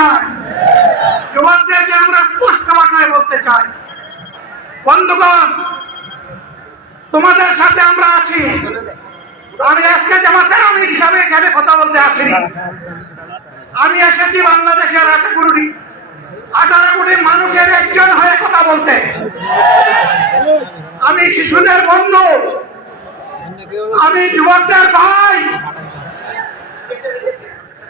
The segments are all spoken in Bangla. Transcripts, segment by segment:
চাই। যুবকদেরকে আমরা স্পষ্ট ভাষায় বলতে চাই। বন্ধুগণ, তোমাদের সাথে আমরা আছি। আমি আজকে জামাতের আমি হিসাবে এখানে কথা বলতে আসিনি। আমি এসেছি বাংলাদেশের আঠারো কোটি আঠারো কোটি মানুষের একজন হয়ে কথা বলতে। আমি শিশুদের বন্ধু। আমি যুবকদের ভাই।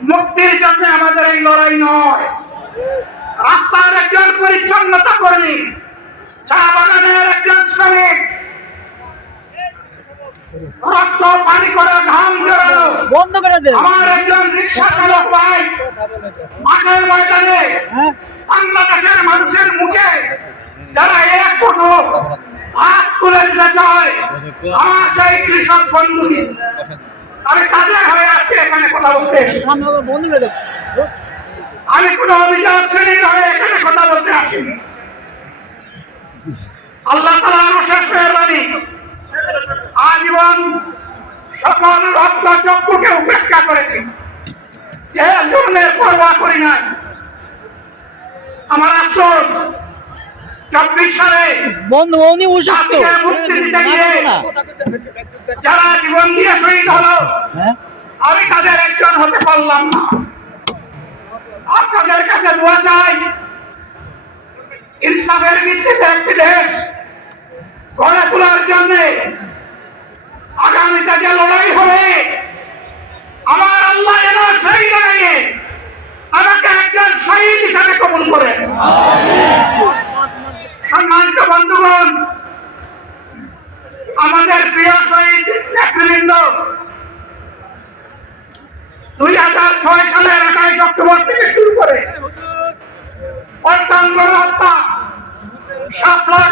মুক্তির জন্য আমাদের এই লড়াই নয়। রাস্তার একজন পরিচ্ছন্নতা কর্মী চা বাগানের একজন শ্রমিক রক্ত পানি করে ঘাম জড়ানো বন্ধ করে দে আমার একজন রিক্সা চালক ভাই মাঠের ময়দানে হ্যাঁ। বাংলাদেশের মানুষের মুখে যারা এক কোটো হাত তুলে দিতে চায় আমার সেই কৃষক বন্ধুকে আমি তাদের হয়ে আজকে এখানে কথা বলতে আমি কোন অভিযোগ শ্রেণির হয়ে এখানে কথা বলতে আসিনি। আল্লাহ তালা আমার শেষ মেহরবানি। আজীবন সকল রক্ত চক্ষুকে উপেক্ষা করেছি। যে জন্মের পরোয়া করি নাই। আমার আফসোস চব্বিশ সালে বন্ধ উনি অসুস্থ যারা জীবন দিয়ে শহীদ হলো হ্যাঁ? আমি তাদের একজন হতে পারলাম না। আপনাদের কাছে দোয়া চাই ইনসাফের ভিত্তিতে একটি দেশ গড়ে তোলার জন্য আগামীতে যে লড়াই হবে আমার আল্লাহ যেন সেই লড়াইয়ে আমাকে একজন শহীদ হিসাবে কবুল করেন। সম্মানিত বন্ধুগণ, আমাদের প্রিয় শহীদ দুই হাজার ছয় সালের আঠাইশ অক্টোবর থেকে শুরু করে অর্থাঙ্গ হত্যা সাত লাখ